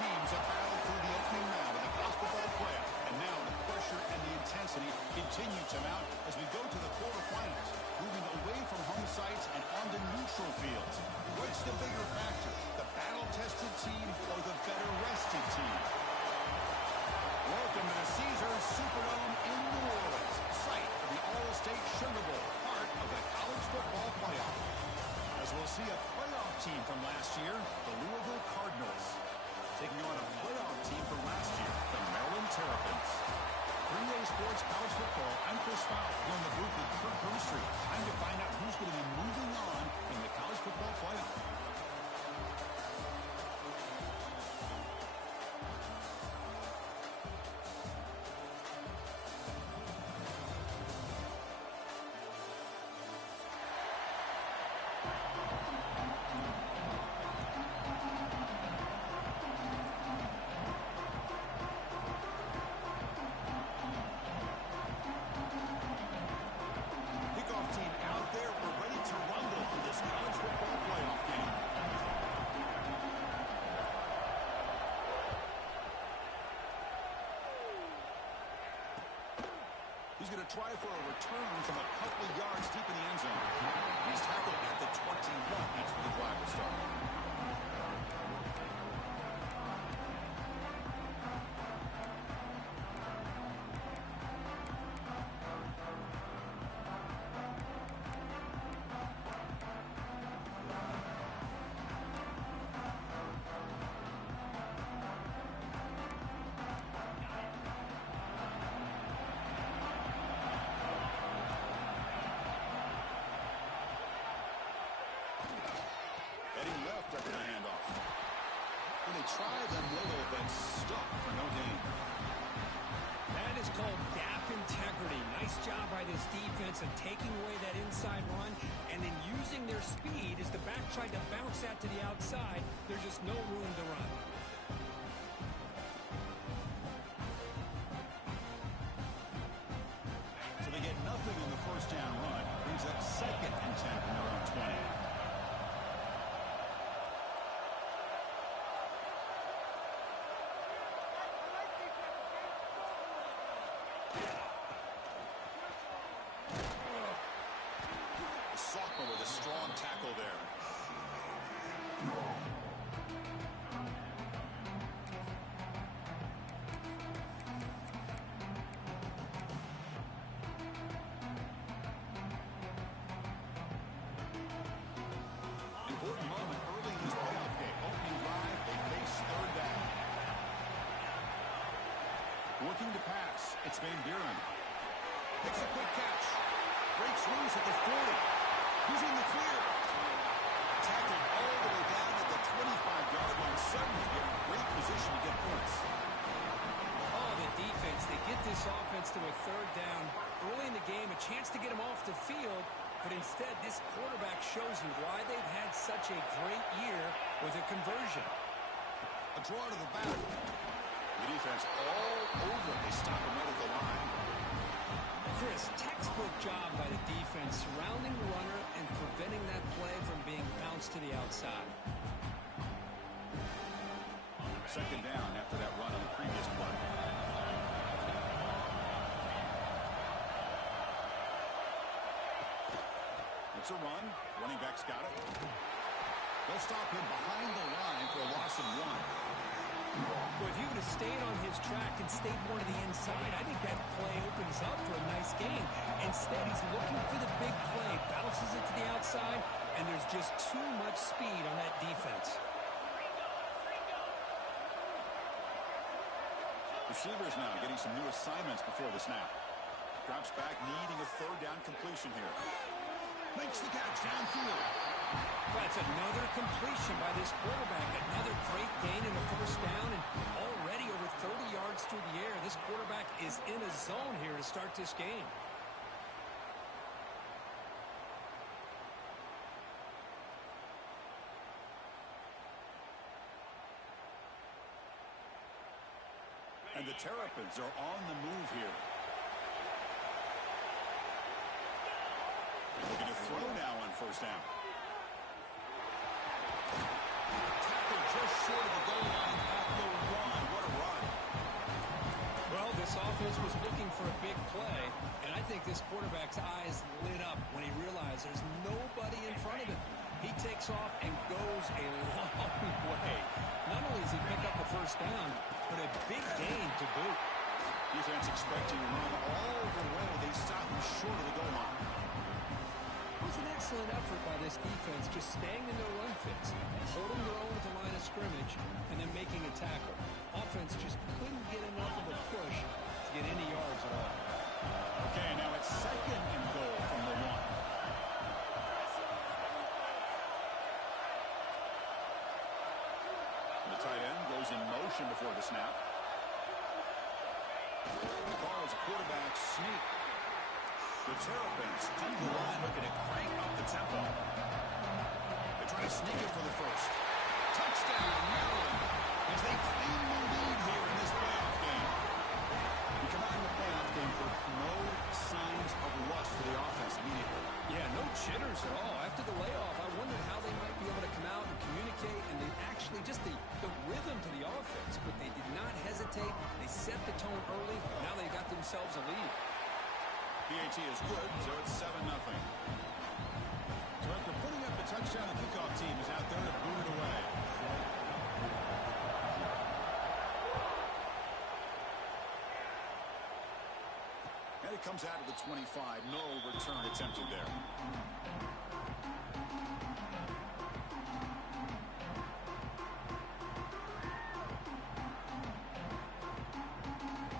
teams have battled through the opening round of the college football playoff, and now the pressure and the intensity continue to mount as we go to the quarterfinals, moving away from home sites and onto neutral fields. What's the bigger factor, the battle-tested team or the better-rested team? Welcome to the Caesars Superdome in New Orleans, site of the All-State Sugar Bowl, part of the college football playoff. As we'll see a playoff team from last year, the Louisville Cardinals, taking on a playoff team from last year, the Maryland Terrapins. 3A Sports College Football, I'm Chris Fowler, here in the booth with Kurt Permstreit. Time to find out who's going to be moving on in the college football playoff. He's going to try for a return from a couple of yards deep in the end zone. He's tackled at the 21. That's where the drive will start. Heading left after the handoff. When they try them little, but stuck for no gain. That is called gap integrity. Nice job by this defense of taking away that inside run and then using their speed as the back tried to bounce that to the outside. There's just no room to run. So they get nothing on the first down run. Brings up 2nd and 10 from their own 20. Sophomore with a strong tackle there. Important moment early in this playoff game. Opening drive, they face 3rd down. Looking to pass, it's Van Buren. Makes a quick catch. Breaks loose at the 40. He's in the clear. Tackled all the way down at the 25-yard line. Suddenly, they're in great position to get points. Oh, the defense. They get this offense to a 3rd down. Early in the game, a chance to get them off the field. But instead, this quarterback shows you why they've had such a great year with a conversion. A draw to the back. The defense all over. They stop him right at the line. Chris, textbook job by the defense surrounding the runner and preventing that play from being bounced to the outside. 2nd down after that run on the previous play. It's a run. Running back's got it. They'll stop him behind the line for a loss of 1. Well, if he would have stayed on his track and stayed more to the inside, I think that play opens up for a nice game. Instead, he's looking for the big play, bounces it to the outside, and there's just too much speed on that defense. Receivers now getting some new assignments before the snap. Drops back, needing a 3rd down completion here. Makes the catch downfield. That's another completion by this quarterback. Another great gain in the 1st down, and already over 30 yards through the air. This quarterback is in a zone here to start this game. And the Terrapins are on the move here. Looking to throw now on 1st down. Tackle just short of the goal line at the This offense was looking for a big play, and I think this quarterback's eyes lit up when he realized there's nobody in front of him. He takes off and goes a long way. Not only does he pick up a first down, but a big gain to boot. Defense expecting to run all the way. They stop him short of the goal line. It was an excellent effort by this defense, just staying in their run fits, holding their own at the line of scrimmage, and then making a tackle. Offense just couldn't get enough of a push to get any yards at all. Okay, now it's second and goal from the 1. The tight end goes in motion before the snap. The call is a quarterback sneak. The Terrapins come to the line looking to crank up the tempo. They try to sneak it for the first. Touchdown, Maryland, as they claim the lead here in this playoff game. We come out in the playoff game with no signs of rust for the offense immediately. Yeah, no jitters at all. After the layoff, I wondered how they might be able to come out and communicate, and they actually just the rhythm to the offense, but they did not hesitate. They set the tone early. Now they got themselves a lead. PAT is good, so it's 7-0. So after putting up the touchdown, the kickoff team is out there to boot it away. And it comes out of the 25. No return attempted there.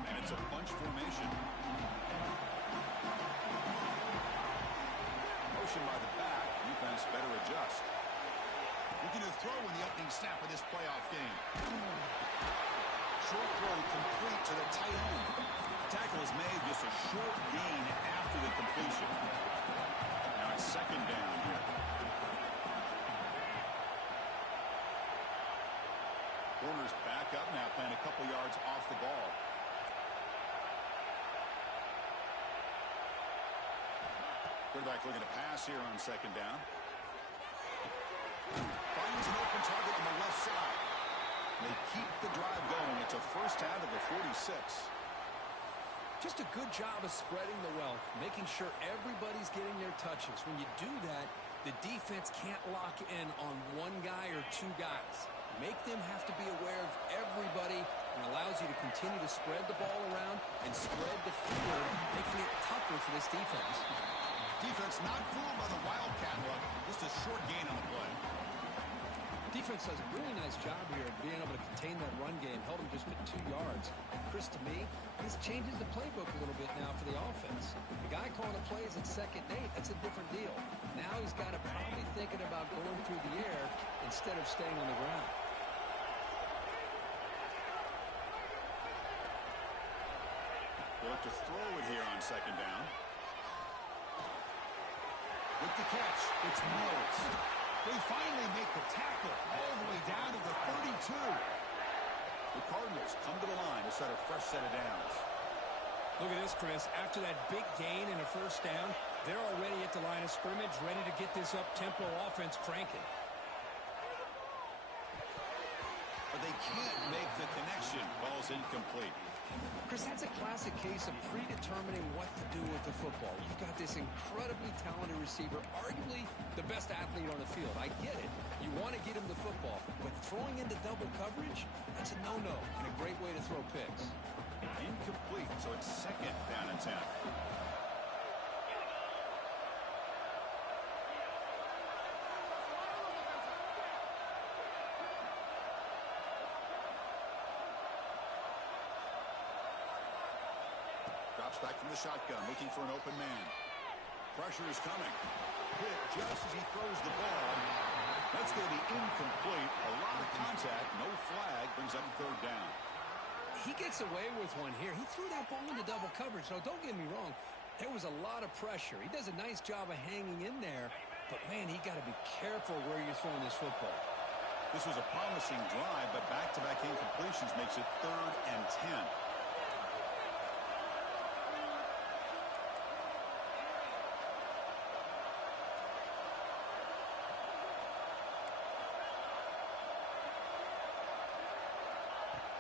And it's a bunch formation. Motion by the back. Defense better adjust. Looking to throw in the opening snap of this playoff game. Short throw complete to the tight end. Tackle is made, just a short gain after the completion. Now it's second down here. Corners back up now, playing a couple yards off the ball. Quarterback looking to pass here on second down. Finds an open target on the left side. They keep the drive going. It's a first out of the 46. Just a good job of spreading the wealth, making sure everybody's getting their touches. When you do that, the defense can't lock in on one guy or two guys. Make them have to be aware of everybody, and allows you to continue to spread the ball around and spread the field, making it tougher for this defense. Defense not fooled by the Wildcat look. Just a short gain on the play. Defense does a really nice job here of being able to contain that run game, held him just at 2 yards. Chris, to me, this changes the playbook a little bit now for the offense. The guy calling the plays at 2nd and 8, that's a different deal. Now he's got to probably thinking about going through the air instead of staying on the ground. They look to throw it here on second down. With the catch, it's Mills. They finally make the tackle all the way down to the 32. The Cardinals come to the line to set a fresh set of downs. Look at this, Chris. After that big gain and a first down, they're already at the line of scrimmage, ready to get this up-tempo offense cranking. But they can't make the connection. Ball's incomplete. Chris, that's a classic case of predetermining what to do with the football. You've got this incredibly talented receiver, arguably the best athlete on the field. I get it. You want to get him the football, but throwing into double coverage, that's a no-no and a great way to throw picks. Incomplete, so it's second down and 10. Drops back from the shotgun, looking for an open man. Pressure is coming. Hit just as he throws the ball. That's going to be incomplete. A lot of contact, no flag, brings up third down. He gets away with one here. He threw that ball into double coverage, so don't get me wrong. There was a lot of pressure. He does a nice job of hanging in there, but, man, he got to be careful where you're throwing this football. This was a promising drive, but back-to-back incompletions makes it third and 10.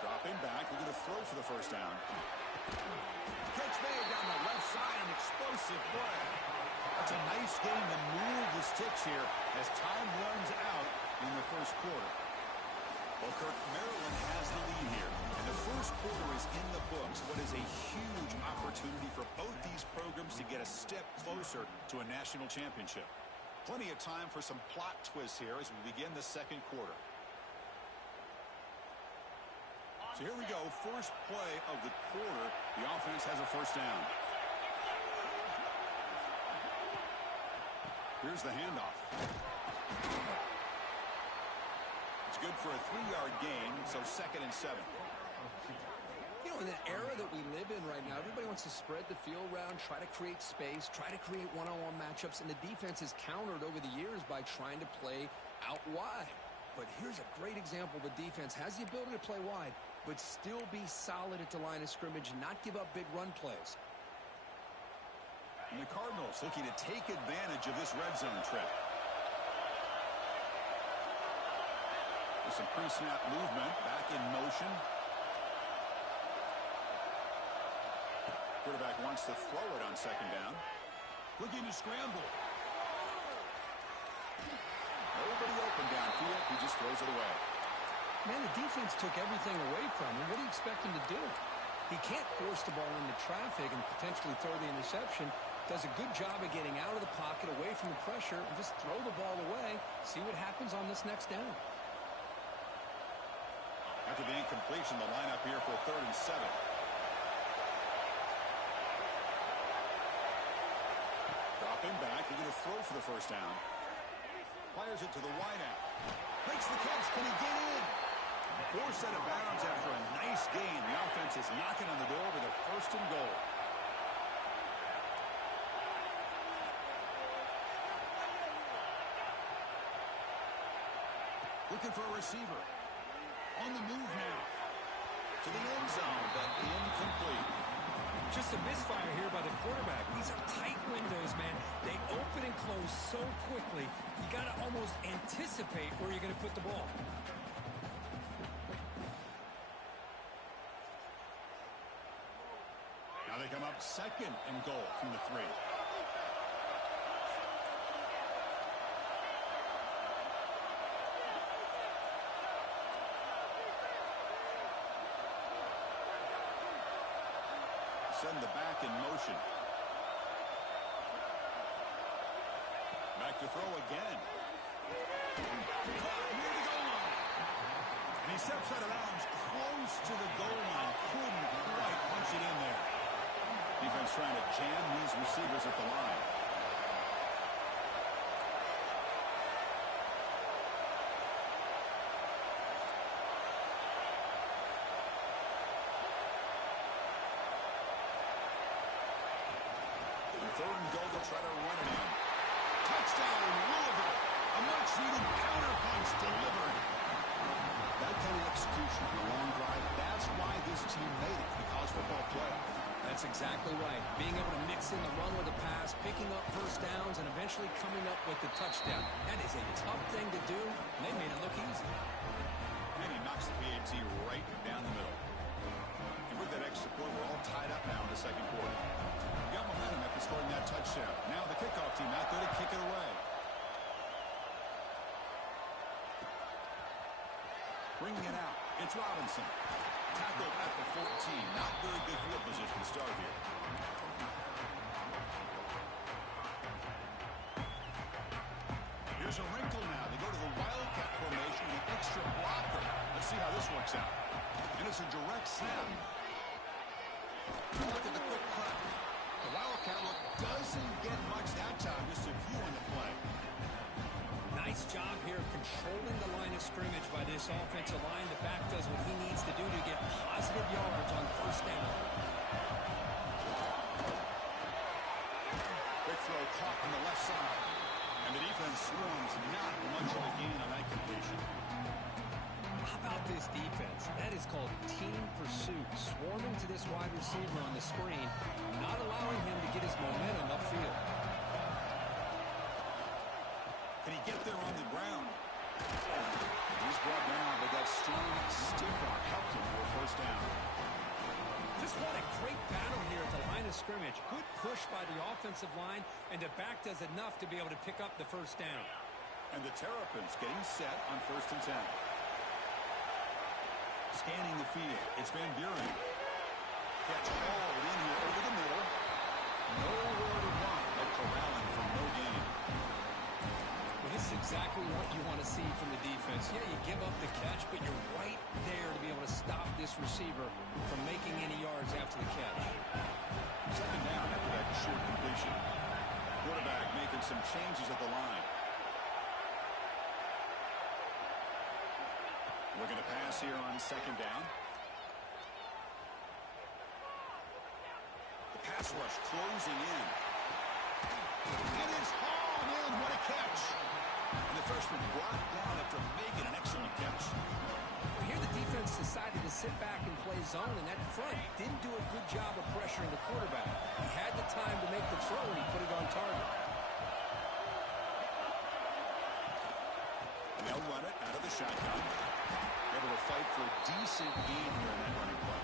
Dropping back, we're going to throw for the first down. Catch made down the left side, an explosive play. That's a nice game to move the sticks here as time runs out in the first quarter. Well, Kirk, Maryland has the lead here, and the first quarter is in the books. What is a huge opportunity for both these programs to get a step closer to a national championship. Plenty of time for some plot twists here as we begin the second quarter. So here we go, first play of the quarter. The offense has a first down. Here's the handoff. It's good for a 3-yard gain, so 2nd and 7. You know, in the era that we live in right now, everybody wants to spread the field around, try to create space, try to create one-on-one matchups, and the defense has countered over the years by trying to play out wide. But here's a great example. The defense has the ability to play wide, but still be solid at the line of scrimmage and not give up big run plays. And the Cardinals looking to take advantage of this red zone trip. With some pre-snap movement, back in motion. Quarterback wants to throw it on 2nd down. Looking to scramble. Nobody open downfield. He just throws it away. Man, the defense took everything away from him. What do you expect him to do? He can't force the ball into traffic and potentially throw the interception. Does a good job of getting out of the pocket, away from the pressure, and just throw the ball away. See what happens on this next down. After the incompletion, the lineup here for 3rd and 7. Dropping back, he's going to throw for the first down. Fires it to the wideout. Makes the catch. Can he get in? Forced out of bounds after a nice gain. The offense is knocking on the door with a 1st and goal. Looking for a receiver. On the move now. To the end zone, but incomplete. Just a misfire here by the quarterback. These are tight windows, man. They open and close so quickly. You got to almost anticipate where you're going to put the ball. Now they come up 2nd and goal from the 3. Send the back in motion. Back to throw again. Caught near the goal line. And he steps out of bounds close to the goal line. Couldn't quite punch it in there. Defense trying to jam these receivers at the line. Third and goal, they'll try to run it in. Touchdown, Louisville. A much-needed counter-punch delivered. That kind of execution on a long drive, that's why this team made it to the college football playoff. That's exactly right. Being able to mix in the run with the pass, picking up first downs, and eventually coming up with the touchdown. That is a tough thing to do, and they made it look easy. And he knocks the PAT right down the middle. And with that extra point, we're all tied up now in the second quarter. Got momentum after scoring that touchdown. Now the kickoff team out there to kick it away. Bringing it out. It's Robinson. Tackled at the 14. Not very good field position to start here. Here's a wrinkle now. They go to the Wildcat formation with an extra blocker. Let's see how this works out. And it's a direct snap. Look at the quick cut. The Wildcat look doesn't get much that time, just a few on the play. Nice job here of controlling the line of scrimmage by this offensive line. The back does what he needs to do to get positive yards on first down. Quick throw caught on the left side. And the defense swarms, not much of a gain on that completion. How about this defense? That is called team pursuit. Swarming to this wide receiver on the screen, not allowing him to get his momentum upfield. Can he get there on the ground? He's brought down, but that strong stiff arm helped him for a first down. Just what a great battle here at the line of scrimmage. Good push by the offensive line, and the back does enough to be able to pick up the first down. And the Terrapins getting set on 1st and 10. Scanning the field. It's Van Buren. Catch hauled in here over the middle. Nowhere to run, but corralling for no gain. Well, this is exactly what you want to see from the defense. Yeah, you give up the catch, but you're right there to be able to stop this receiver from making any yards after the catch. 2nd down after that short completion. Quarterback making some changes at the line. Looking to pass here on 2nd down. The pass rush closing in. It is hauled in. What a catch. And the freshman brought down after making an excellent catch. Well, here the defense decided to sit back and play zone, and that front didn't do a good job of pressuring the quarterback. He had the time to make the throw, and he put it on target. And they'll run it out of the shotgun. Able to fight for a decent gain here in that running play.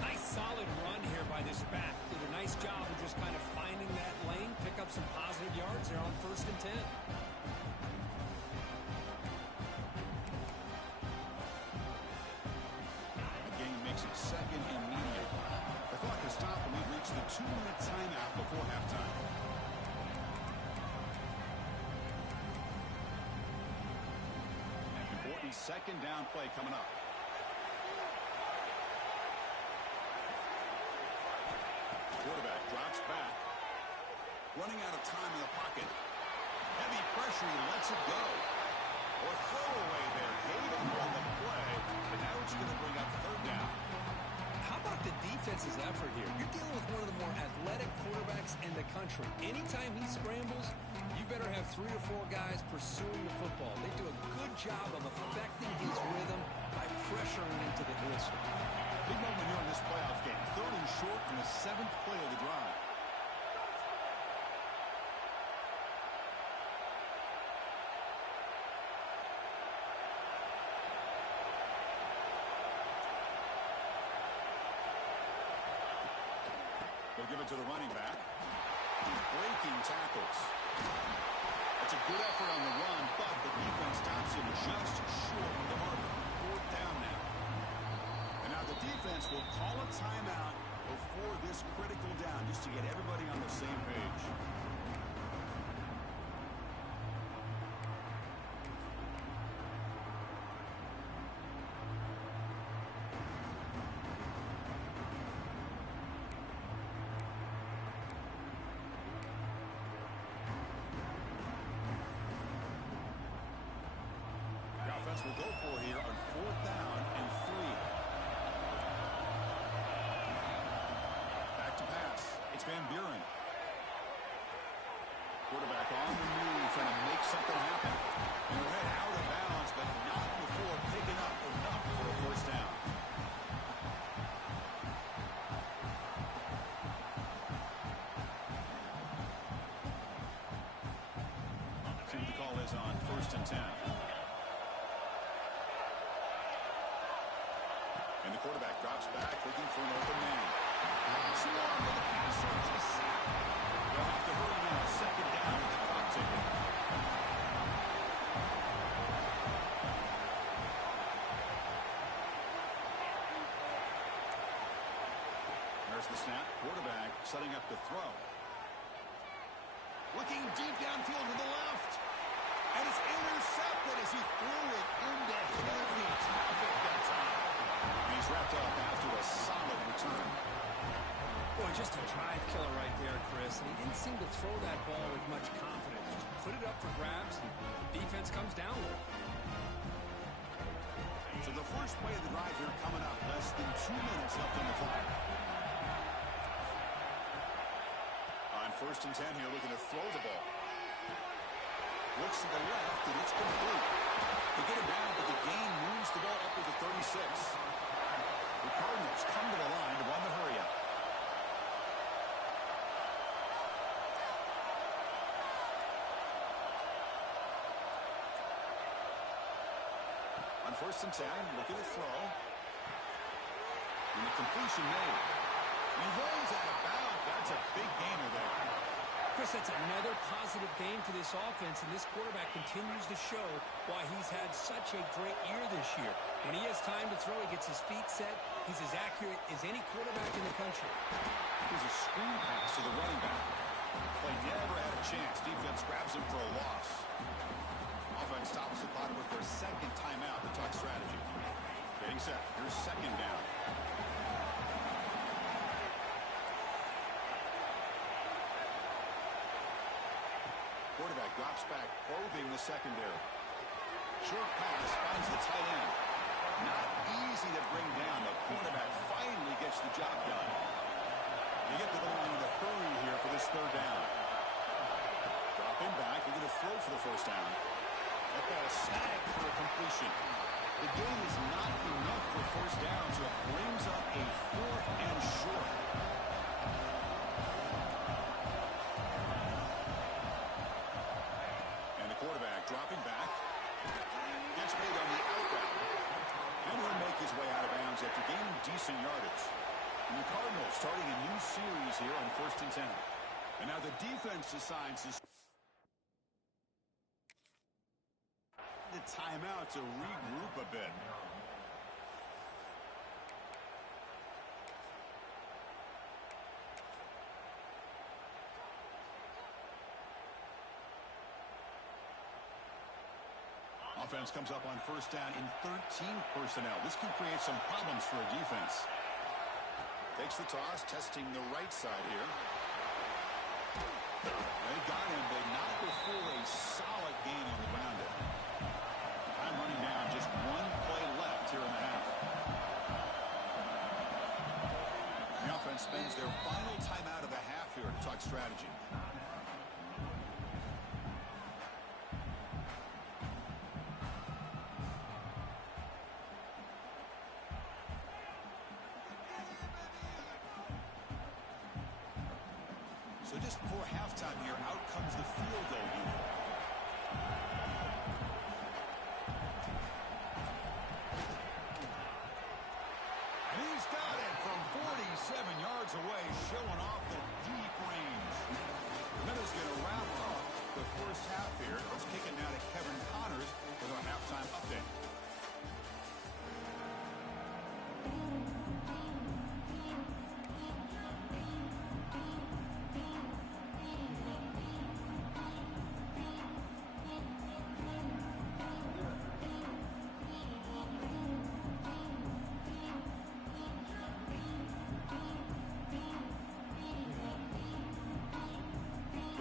Nice solid run here by this back. Did a nice job of just kind of finding that lane, pick up some positive yards there on 1st and 10. The game makes it 2nd and medium. The clock has stopped and we've reached the 2-minute timeout before halftime. Important 2nd down play coming up. Quarterback drops back. Running out of time in the pocket. Heavy pressure, he lets it go. Or throwaway there. Gave up on the play, but now it's going to bring up 3rd down. How about the defense's effort here? You're dealing with one of the more athletic quarterbacks in the country. Anytime he scrambles, you better have 3 or 4 guys pursuing the football. They do a good job of affecting his rhythm by pressuring into the whistle. Big moment here in this playoff game. 3rd and short on the 7th play of the drive. They'll give it to the running back. Breaking tackles. That's a good effort on the run, but the defense stops him just short of the marker. 4th down now. And now the defense will call a timeout before this critical down, just to get everybody on the same page. Will go for here on 4th down and 3. Back to pass. It's Van Buren. Quarterback on the move, trying to make something happen. And they're head out of bounds, but not before picking up enough for a 1st down. See what the call is on 1st and 10. And the quarterback drops back, looking for an open man. Too long for the passer. It's a sack. They'll have to hurry now. 2nd down with the clock ticking. There's the snap. Quarterback setting up the throw. Looking deep downfield to the left. And it's intercepted as he threw it into heavy traffic that time. And he's wrapped up after a solid return. Boy, just a drive killer right there, Chris. And he didn't seem to throw that ball with much confidence. Just put it up for grabs, and the defense comes down with it. So the first play of the drive here coming up. Less than 2 minutes left on the clock. On 1st and 10 here, looking to throw the ball. Looks to the left, and it's complete. They get it down, but the gain moves the ball up to the 36. The Cardinals come to the line to run the hurry-up. On 1st and 10, looking to throw. And the completion made. He rolls out of bounds. That's a big gainer there. Chris, that's another positive game for this offense, and this quarterback continues to show why he's had such a great year this year. When he has time to throw, he gets his feet set. He's as accurate as any quarterback in the country. Here's a screen pass to the running back. Play never had a chance. Defense grabs him for a loss. Offense stops the clock with their second timeout. The tuck strategy. Getting set. Here's second down. Quarterback drops back, probing the secondary. Short pass finds the tight end. Not easy to bring down. The quarterback finally gets the job done. They get to the line in a hurry here for this third down. Dropping back, they're going to throw for the first down. That ball snagged for a completion. The gain is not enough for first down, so it brings up a fourth and short. Dropping back. Gets made on the out route. And he'll make his way out of bounds after gaining decent yardage. And the Cardinals starting a new series here on 1st and 10. And now the defense decides to the timeout to regroup a bit. Offense comes up on first down in 13 personnel. This can create some problems for a defense. Takes the toss, testing the right side here. They got him, but not before a solid gain on the ground. Time running down, just one play left here in the half. The offense spends their final timeout of the half here at Tuck strategy. So just before halftime here, out comes the field goal unit. And he's got it from 47 yards away, showing off the deep range. The Minutes going to wrap up the first half here. Let's kick it now to Kevin Connors with our halftime update.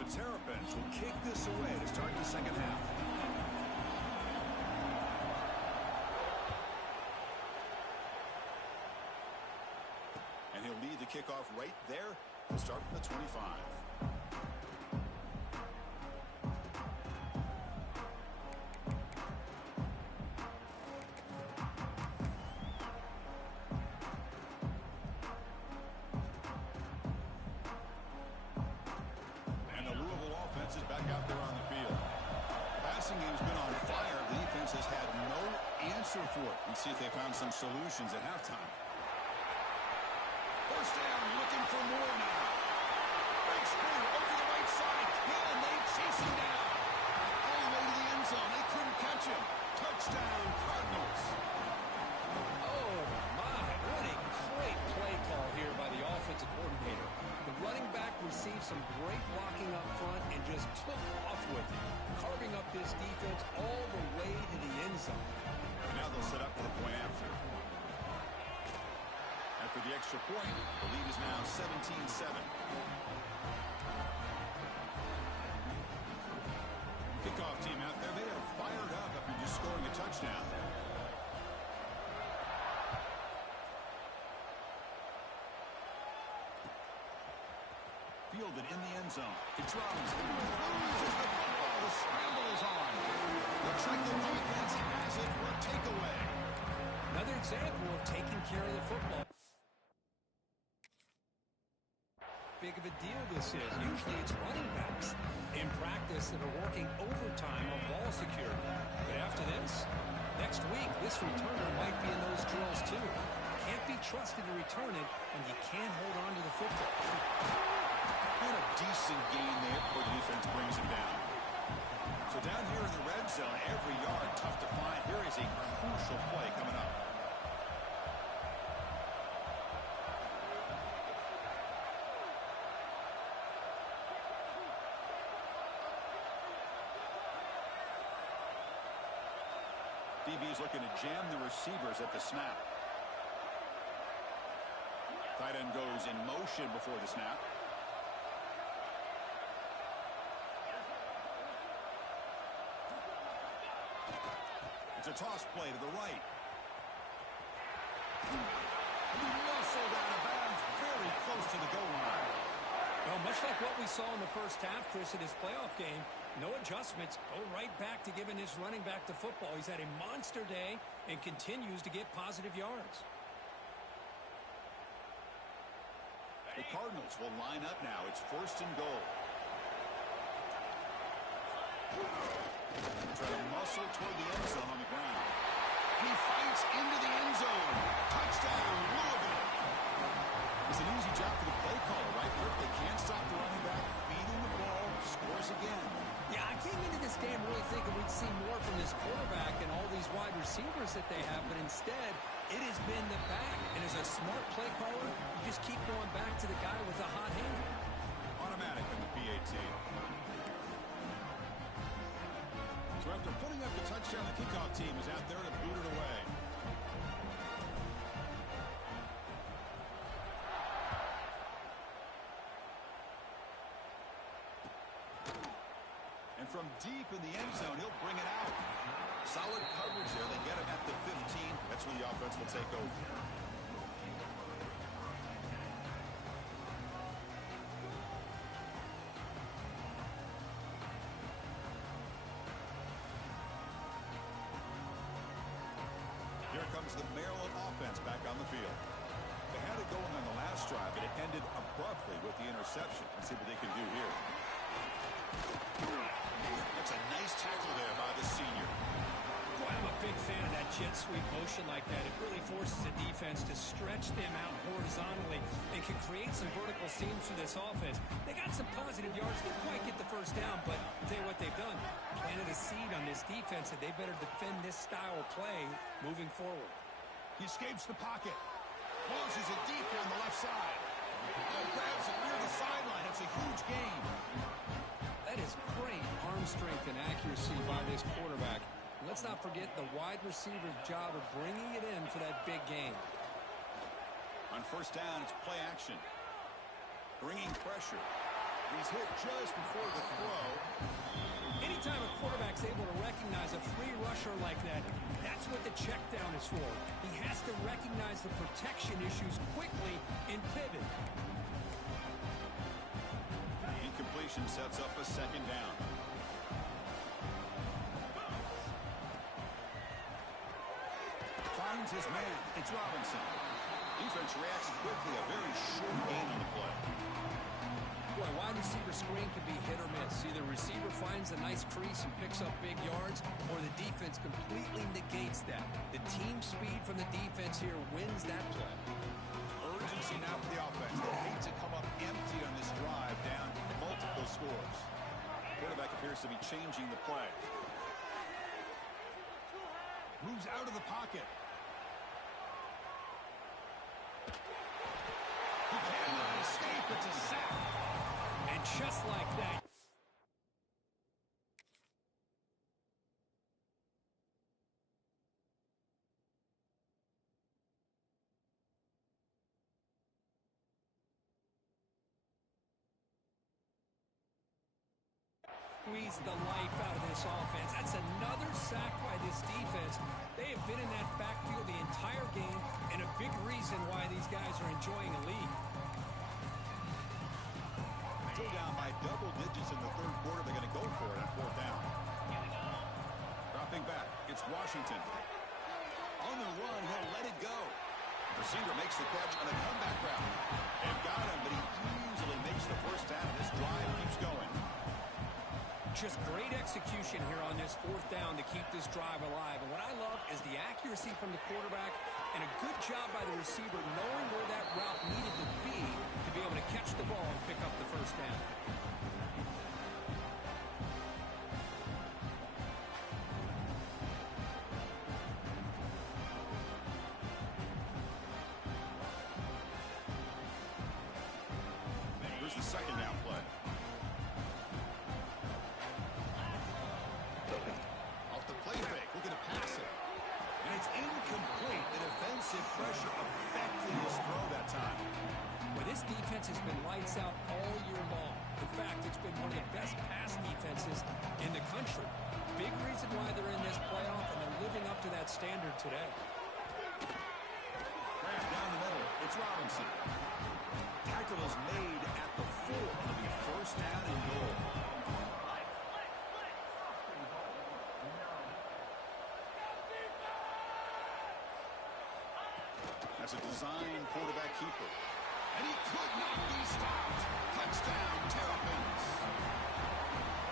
Terrapins will kick this away to start the second half. And he'll lead the kickoff right there. He'll start from the 25. Is back out there on the field. Passing game's been on fire. The defense has had no answer for it. Let's see if they found some solutions at halftime. First down, looking for more now. Big spin over the right side. Hill, they chase him down. All the way to the end zone. They couldn't catch him. Touchdown, Cardinals. Oh, my. What a great play call here by the offensive coordinator. The running back received some great blocking up front and just took off with it, carving up this defense all the way to the end zone. And now they'll set up for the point after. After the extra point, the lead is now 17-7. Kickoff team out there, they are fired up after just scoring a touchdown. Fielded in the end zone. It's Robinson. Loses the football. The scramble is on. Looks like the defense has it for a takeaway. Another example of taking care of the football. Big of a deal this is. Usually it's running backs in practice that are working overtime on ball security. But after this, next week, this returner might be in those drills too. Can't be trusted to return it, and you can't hold on to the football. And a decent gain there before the defense brings him down. So down here in the red zone, every yard tough to find. Here is a crucial play coming up. DB's looking to jam the receivers at the snap. Tight end goes in motion before the snap. It's a toss play to the right. Muscled out of bounds, very close to the goal line. Well, much like what we saw in the first half, Chris, in this playoff game, no adjustments, go right back to giving his running back the football. He's had a monster day and continues to get positive yards. The Cardinals will line up now. It's 1st and goal. Trying to muscle toward the end zone on the ground. He fights into the end zone. Touchdown, Louisville. It's an easy job for the play caller, right? They can't stop the running back, feeding the ball, scores again. Yeah, I came into this game really thinking we'd see more from this quarterback and all these wide receivers that they have, but instead, it has been the back. And as a smart play caller, you just keep going back to the guy with the hot hand. Automatic in the PAT. So after putting up the touchdown, the kickoff team is out there to boot it away. And from deep in the end zone, he'll bring it out. Solid coverage there. They get him at the 15. That's where the offense will take over. Here comes the Maryland offense back on the field. They had it going on the last drive, but it ended abruptly with the interception. Let's see what they can do here. That's a nice tackle there by the senior. Boy, I'm a big fan of that jet sweep motion like that. It really forces the defense to stretch them out horizontally and can create some vertical seams for this offense. They got some positive yards. Didn't quite get the first down, but I'll tell you what they've done. Planted a seed on this defense that they better defend this style of play moving forward. He escapes the pocket. Launches it deep here on the left side. Grabs it near the sideline. It's a huge gain. That is great arm strength and accuracy by this quarterback. And let's not forget the wide receiver's job of bringing it in for that big game. On 1st down, it's play action. Bringing pressure. He's hit just before the throw. Anytime a quarterback's able to recognize a free rusher like that, that's what the check down is for. He has to recognize the protection issues quickly and pivot. Incompletion sets up a 2nd down. Finds his man. It's Robinson. Defense reacts quickly. A very short gain on the play. Boy, wide receiver screen can be hit or miss. Either receiver finds a nice crease and picks up big yards, or the defense completely negates that. The team speed from the defense here wins that play. Urgency now for the offense. They hate to come up empty on this drive, down multiple scores. Quarterback appears to be changing the play. Moves out of the pocket. He cannot escape. It's a sack. And just like that. Squeeze the life out of this offense. That's another sack by this defense. They have been in that backfield the entire game, and a big reason why these guys are enjoying a lead. Still down by double digits in the 3rd quarter. They're going to go for it on 4th down. Dropping back. It's Washington. On the run, he'll let it go. The receiver makes the catch on a comeback route. They've got him, but he easily makes the 1st down. This drive keeps going. Just great execution here on this fourth down to keep this drive alive. And what I love is the accuracy from the quarterback and a good job by the receiver knowing where that route needed to be able to catch the ball and pick up the first down. Here's the second down play. Off the play fake, looking to pass it. And it's incomplete. The defensive pressure affecting his throw that time. Well, this defense has been lights out all year long. In fact, it's been one of the best pass defenses in the country. Big reason why they're in this playoff, and they're living up to that standard today. Grab down the middle. It's Robinson. Tackle is made at the 4. It'll be first down and goal. That's a design quarterback keeper. And he could not be stopped. Touchdown, Terrapins.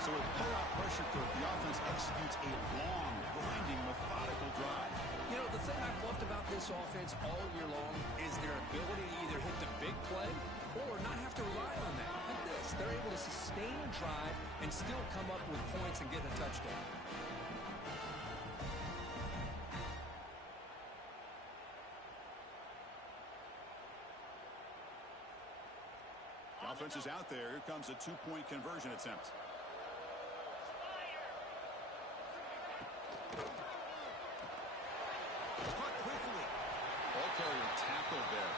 So with playoff pressure curve, the offense executes a long, grinding, methodical drive. You know, the thing I've loved about this offense all year long is their ability to either hit the big play or not have to rely on that. Like this, they're able to sustain a drive and still come up with points and get a touchdown. Offense is out there. Here comes a two-point conversion attempt. Caught quickly. Ball carrier tackled there.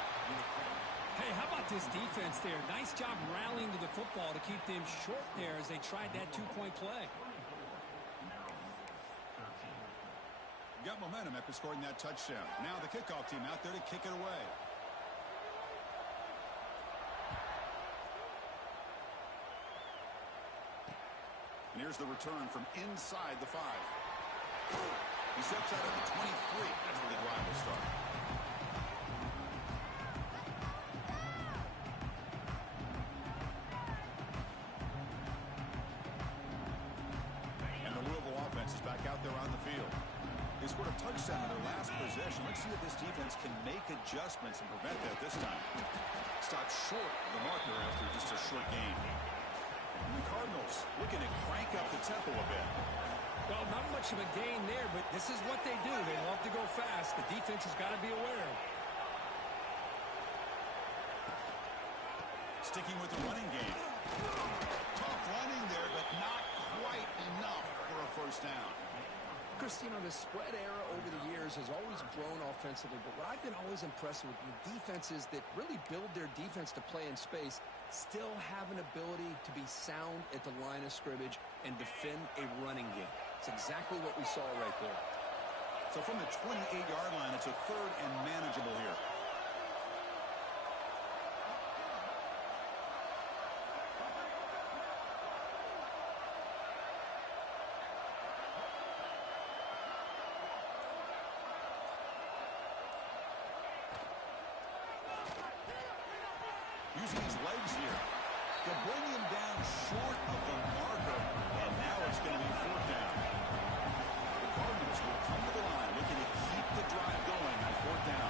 Hey, how about this defense there? Nice job rallying to the football to keep them short there as they tried that two-point play. Got momentum after scoring that touchdown. Now the kickoff team out there to kick it away. And here's the return from inside the 5. He steps out at the 23. That's where the drive will start. And the Louisville offense is back out there on the field. They scored a touchdown in their last possession. Let's see if this defense can make adjustments and prevent that this time. Stopped short of the marker after just a short game. And the Cardinals looking to crank up the tempo a bit. Well, not much of a gain there, but this is what they do. They love to go fast. The defense has got to be aware. Sticking with the running game. Tough running there, but not quite enough for a first down. Chris, you know, the spread era over the years has always grown offensively, but what I've been always impressed with defenses that really build their defense to play in space still have an ability to be sound at the line of scrimmage and defend a running game. It's exactly what we saw right there. So from the 28-yard line, it's a third and manageable here. Using his legs here to bring him down short of the marker, and now it's going to be fourth down. The Cardinals will come to the line looking to keep the drive going on fourth down.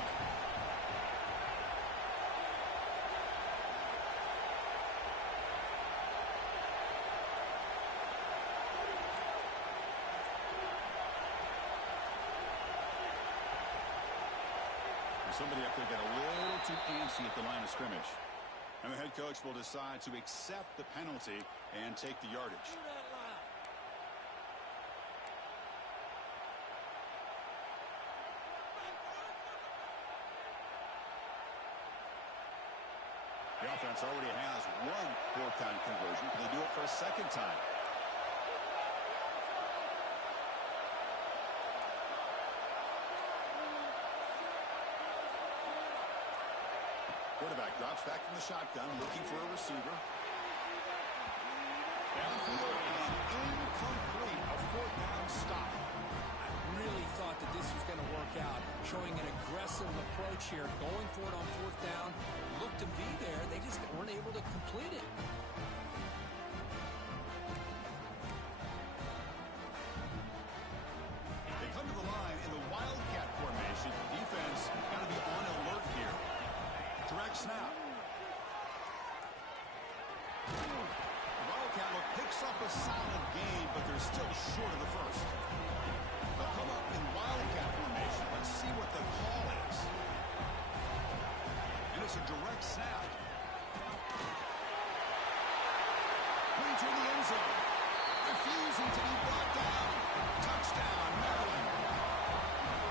Somebody up there got a little too antsy at the line of scrimmage. And the head coach will decide to accept the penalty and take the yardage. The offense already has one fourth-down conversion. Can they do it for a second time? Quarterback drops back from the shotgun, looking for a receiver. Downfield and incomplete. A fourth down stop. I really thought that this was going to work out, showing an aggressive approach here, going for it on fourth down. Looked to be there. They just weren't able to complete it. up a solid game, but they're still short of the first. They'll come up in wildcat formation. Let's see what the call is. And it's a direct snap. Into the end zone. Refusing to be brought down. Touchdown, Maryland.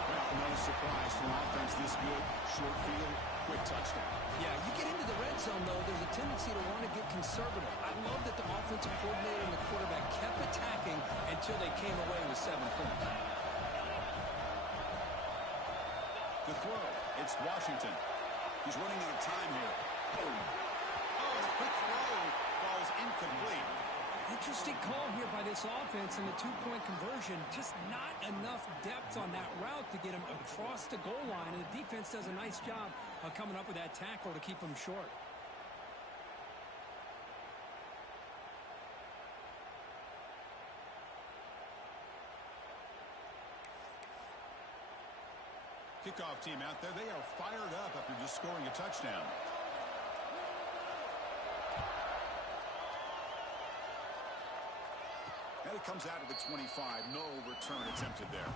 Well, no surprise for an offense this good. Short field, quick touchdown. Yeah, you get into the red zone, though, there's a tendency to want to get conservative. I love that the offensive coordinator and the quarterback kept attacking until they came away with 7 points. The throw, it's Washington. He's running out of time here. Oh, the quick throw falls incomplete. Interesting call here by this offense and the 2-point conversion. Just not enough depth on that route to get him across the goal line. And the defense does a nice job of coming up with that tackle to keep him short. Kickoff team out there. They are fired up after just scoring a touchdown. And it comes out of the 25. No return attempted there.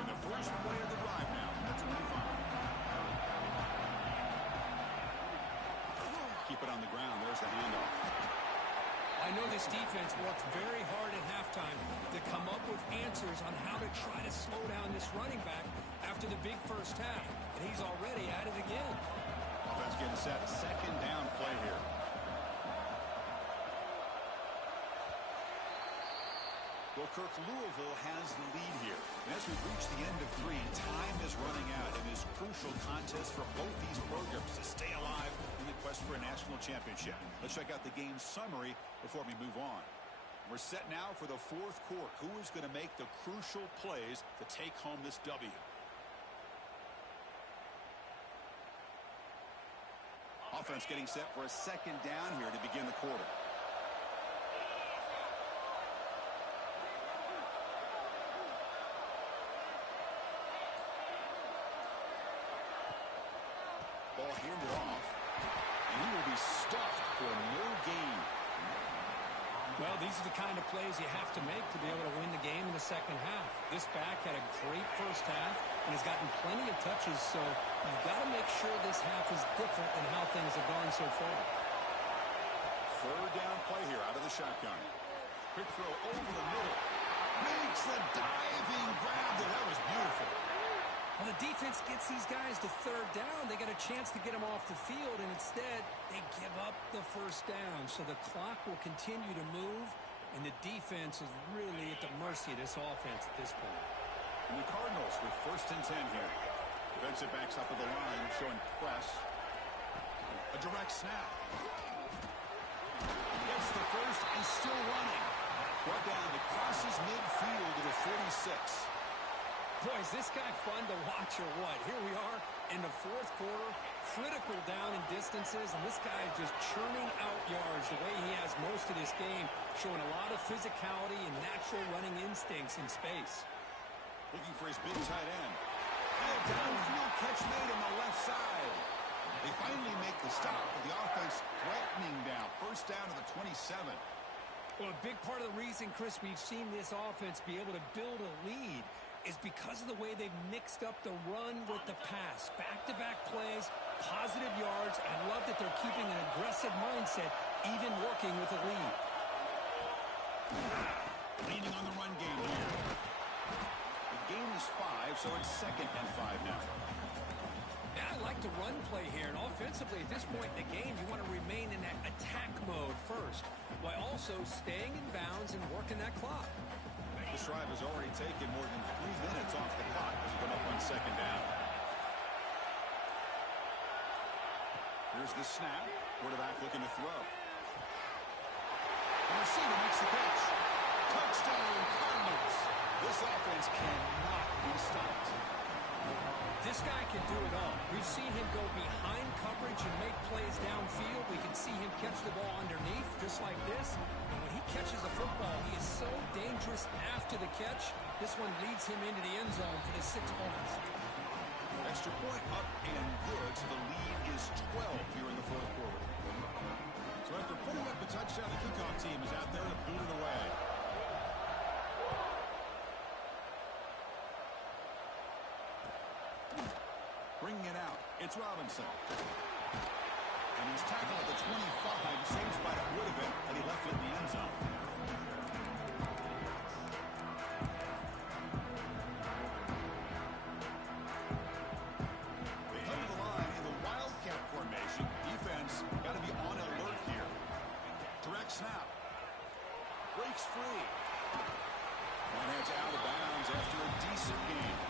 And the first play of the drive now from the 25. Keep it on the ground. There's the handoff. I know this defense worked very hard at halftime to come up with answers on how to try to slow down this running back after the big first half. And he's already at it again. Offense getting set. Second down play here. Well, Kirk, Louisville has the lead here. And as we reach the end of 3, time is running out in this crucial contest for both these programs to stay alive in the quest for a national championship. Let's check out the game summary before we move on. We're set now for the 4th quarter. Who is going to make the crucial plays to take home this W? Offense getting set for a second down here to begin the quarter. Ball handed off, and he will be stuffed for no gain. Well, these are the kind of plays you have to make to be able to win the game in the second half. This back had a great first half and has gotten plenty of touches, so you've got to make sure this half is different than how things have gone so far. Third down play here out of the shotgun. Quick throw over the middle. Makes the diving grab. That was beautiful. Well, the defense gets these guys to third down. They got a chance to get them off the field, and instead they give up the first down. So the clock will continue to move, and the defense is really at the mercy of this offense at this point. And the Cardinals with 1st and 10 here. Defensive backs up at the line, showing press. A direct snap. Gets the first and still running. Brought down to crosses midfield to the 46. Boy, is this guy fun to watch or what? Here we are in the 4th quarter, critical down in distances, and this guy is just churning out yards the way he has most of this game, showing a lot of physicality and natural running instincts in space. Looking for his big tight end. And downfield catch made on the left side. They finally make the stop, but the offense threatening down. First down to the 27. Well, a big part of the reason, Chris, we've seen this offense be able to build a lead is because of the way they've mixed up the run with the pass. Back-to-back plays, positive yards. I love that they're keeping an aggressive mindset, even working with a lead. Leaning on the run game here. The game is 5, so it's 2nd and 5 now. Yeah, I like the run play here. And offensively, at this point in the game, you want to remain in that attack mode first, while also staying in bounds and working that clock. This drive has already taken more than 3 minutes off the clock as we come up on 2nd down. Here's the snap. Quarterback looking to throw. The receiver makes the catch. Touchdown, Cardinals. This offense cannot be stopped. This guy can do it all. We've seen him go behind coverage and make plays downfield. We can see him catch the ball underneath just like this. And when he catches a football, he is so dangerous after the catch. This one leads him into the end zone for the 6 points. Extra point up and good, so the lead is 12 here in the fourth quarter. So after putting up the touchdown, the kickoff team is out there to boot it away. Bringing it out, it's Robinson. And he's tackled at the 25, same spot it would have been, and he left it in the end zone. They come to the line in the wildcat formation. Defense got to be on alert here. Direct snap. Breaks free. One heads out of bounds after a decent game.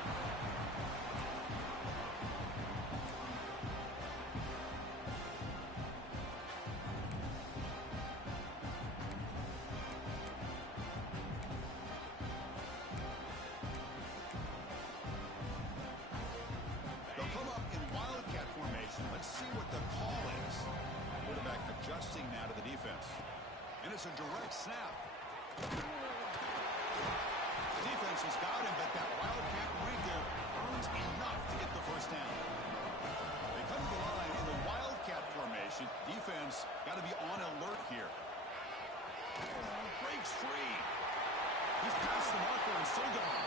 Let's see what the call is. Quarterback adjusting now to the defense. And it's a direct snap. Defense has got him, but that wildcat wrinkle earns enough to get the first down. They come to the line in the wildcat formation. Defense got to be on alert here. Breaks free. He's past the marker and still going.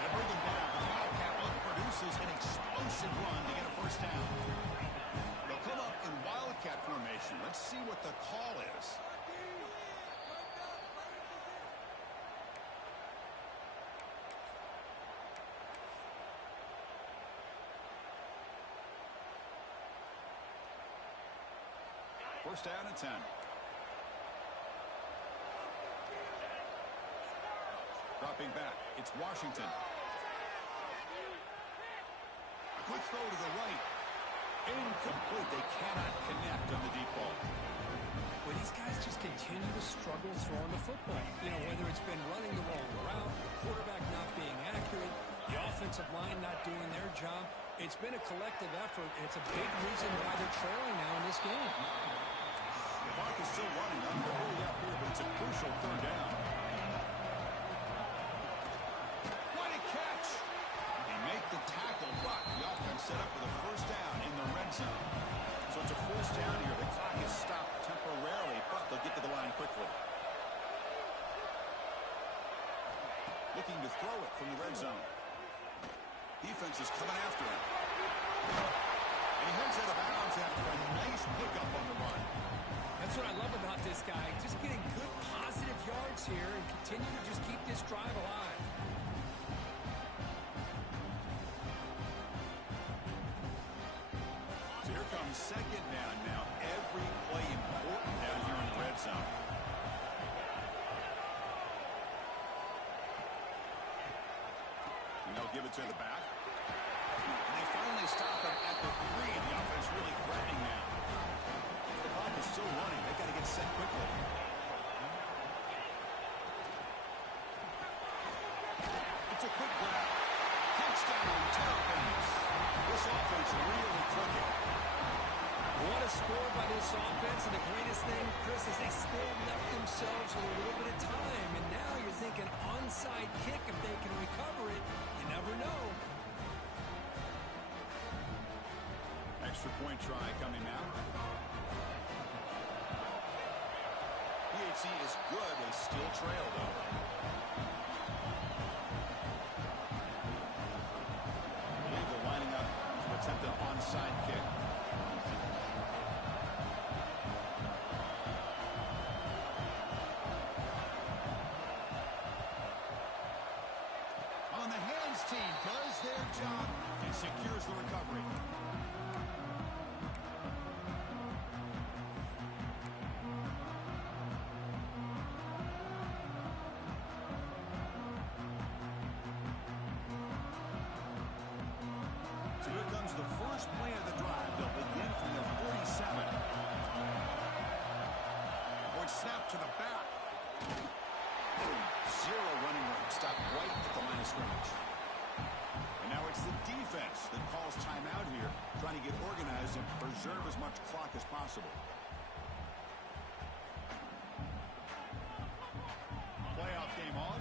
They bring him down. The wildcat produces an explosive run to get a first down. They'll come up in wildcat formation. Let's see what the call is. First down and 10. Dropping back, it's Washington. A quick throw to the right. Incomplete. They cannot connect on the deep ball. Well, these guys just continue to struggle throwing the football. You know, whether it's been running the wrong route, the quarterback not being accurate, the offensive line not doing their job. It's been a collective effort, and it's a big reason why they're trailing now in this game. The clock is still running. I'm early up here, but it's a crucial third down. What a catch! They make the tackle, but the offense set up for the first down in the red zone. So it's a first down here. The clock is stopped temporarily, but they'll get to the line quickly. Looking to throw it from the red zone. Defense is coming after him. And he heads out of bounds after a nice pickup on the run. That's what I love about this guy. Just getting good positive yards here and continue to just keep this drive alive. So here comes second down now. Every play important down here in the red zone. And they'll give it to the back. And they finally stop him at the 3. The offense really threatening now. The clock is still running. They've got to get set quickly. It's a quick grab. Touchdown, Terrapins. This offense really clicking. What a score by this offense, and the greatest thing, Chris, is they still left themselves with a little bit of time, and now you're thinking onside kick if they can recover it. You never know. Extra point try coming now. PHC is good. They still trail, though. I believe they're lining up to attempt an onside kick. On the hands team does their job and secures the recovery. So here comes the first play of the drive. They'll begin from the 47. Or snap to the back. Zero running room. Stop right at the line of scrimmage. And now it's the defense that calls timeout here, trying to get organized and preserve as much clock as possible.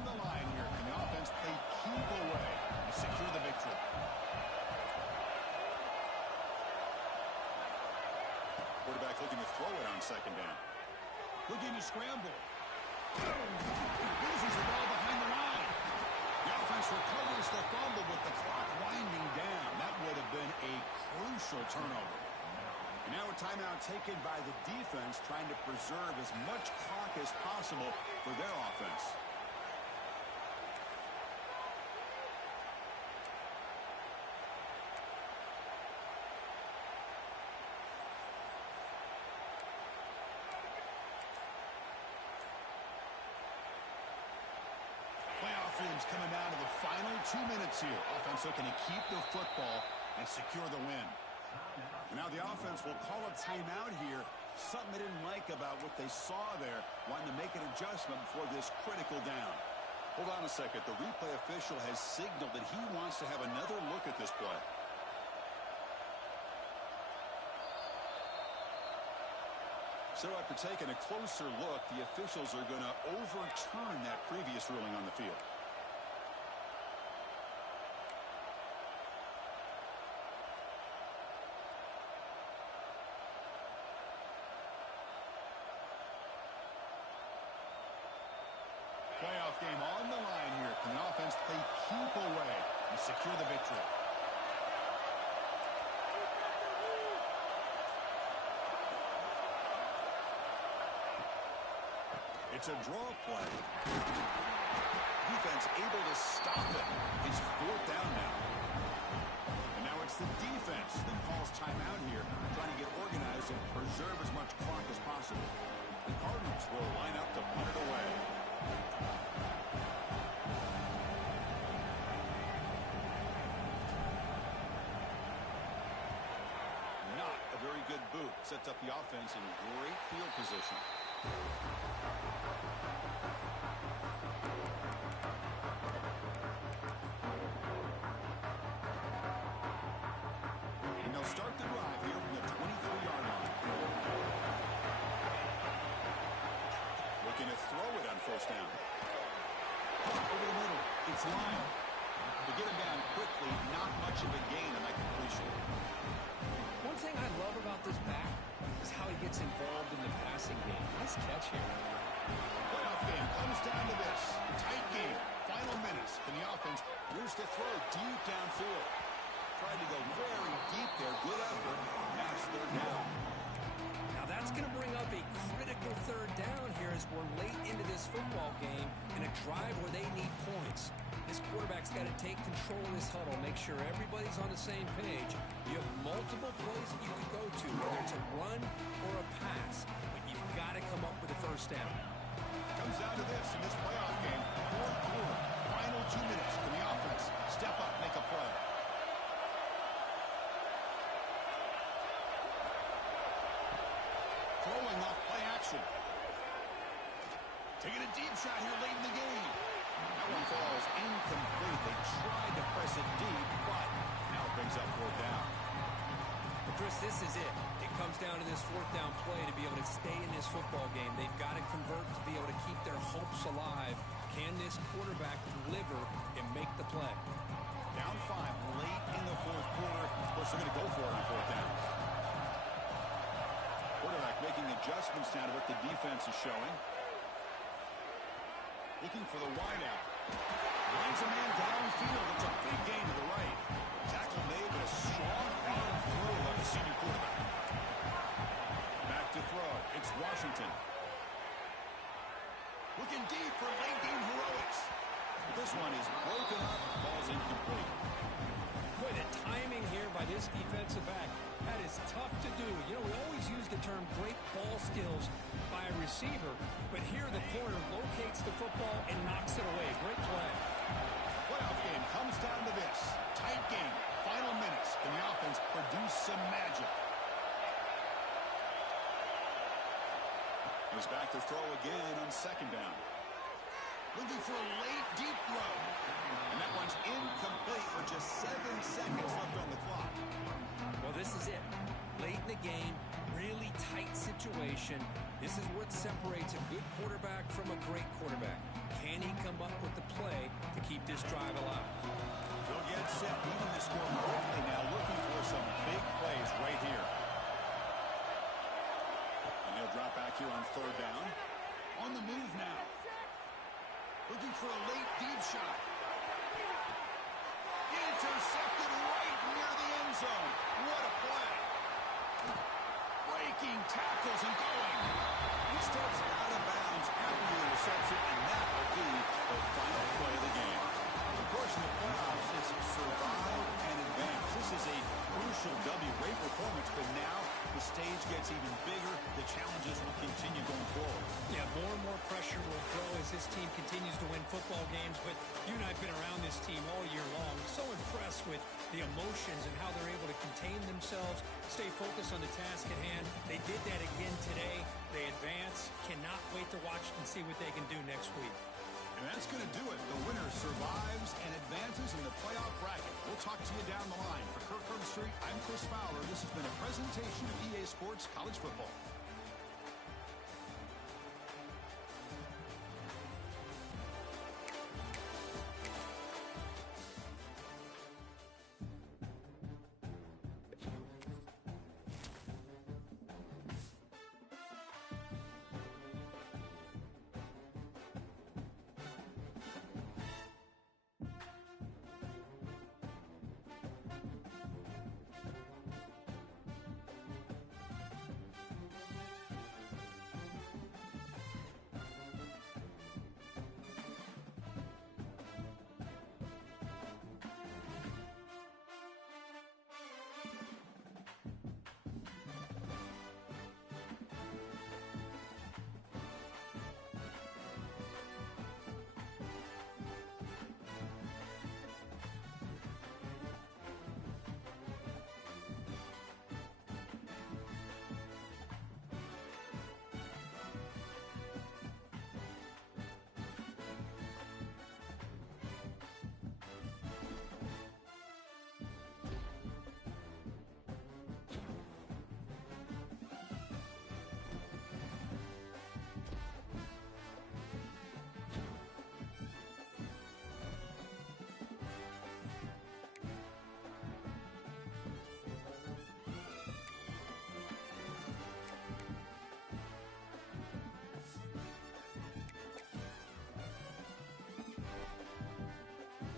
the line here. Can the offense play keep away and secure the victory? Quarterback looking to throw it on second down. Looking to scramble. Loses the ball behind the line. The offense recovers the fumble with the clock winding down. That would have been a crucial turnover. And now a timeout taken by the defense, trying to preserve as much clock as possible for their offense. Playoff games coming down to the final 2 minutes here. Offense looking to keep the football and secure the win. Now the offense will call a timeout here. Something they didn't like about what they saw there. Wanting to make an adjustment before this critical down. Hold on a second. The replay official has signaled that he wants to have another look at this play. So after taking a closer look, the officials are going to overturn that previous ruling on the field. Playoff game on the line here. Can the offense play keep away and secure the victory? It's a draw play. Defense able to stop it. It's fourth down now. And now it's the defense that calls timeout here, trying to get organized and preserve as much clock as possible. The Cardinals will line up to punt it away. Not a very good boot. Sets up the offense in great field position. And they'll start the drive here from the 23-yard line. Looking to throw it on first down. Over the middle, it's Lyle. To get him down quickly, not much of a gain on that completion. One thing I love about this back is how he gets involved in the passing game. Nice catch here. Playoff game comes down to this. Tight game. Final minutes. And the offense moves to throw deep downfield. Tried to go very deep there. Good effort. That's third down. Now that's going to bring up a critical third down here as we're late into this football game in a drive where they need points. This quarterback's got to take control of this huddle, make sure everybody's on the same page. You have multiple plays that you can go to, whether it's a run or a pass, but you've got to come up with a first down. Comes down to this in this playoff game. Fourth quarter, final 2 minutes. Can the offense step up, make a play? Throwing off play action. Taking a deep shot here late in the game. That one falls incomplete. They tried to press it deep, but now it brings up fourth down. But Chris, this is it. It comes down to this fourth down play to be able to stay in this football game. They've got to convert to be able to keep their hopes alive. Can this quarterback deliver and make the play? Down 5 late in the fourth quarter. Of course, they're going to go for it on fourth down. Quarterback making adjustments now to what the defense is showing. Looking for the wideout. Lines a man downfield. It's a big gain to the right. Tackle made, but a strong arm throw by the senior quarterback. Back to throw. It's Washington. Looking deep for late game heroics. This one is broken up. Ball's incomplete. Boy, the timing here by this defensive back, that is tough to do. You know, we always use the term great ball skills by a receiver, but here the corner locates the football and knocks it away. Great play. Playoff game comes down to this. Tight game. Final minutes. Can the offense produce some magic? He's back to throw again on second down. Looking for a late, deep throw. And that one's incomplete with just 7 seconds left on the clock. Well, this is it. Late in the game, really tight situation. This is what separates a good quarterback from a great quarterback. Can he come up with the play to keep this drive alive? They'll get set, even the score quickly now, looking for some big plays right here. And he'll drop back here on third down. On the move now. Looking for a late deep shot. Intercepted right near the end zone. What a play. Breaking tackles and going. He steps out of bounds after the interception, and that will be the final play of the game. Of course, in the playoffs, it's survive and advance. This is a crucial W. Great performance, but now the stage gets even bigger. The challenges will continue going forward. Yeah, more and more pressure will grow as this team continues to win football games, but you and I have been around this team all year long. So impressed with the emotions and how they're able to contain themselves, stay focused on the task at hand. They did that again today. They advance. Cannot wait to watch and see what they can do next week. And that's going to do it. The winner survives and advances in the playoff bracket. We'll talk to you down the line. For Kirk Herbstreit, I'm Chris Fowler. This has been a presentation of EA Sports College Football.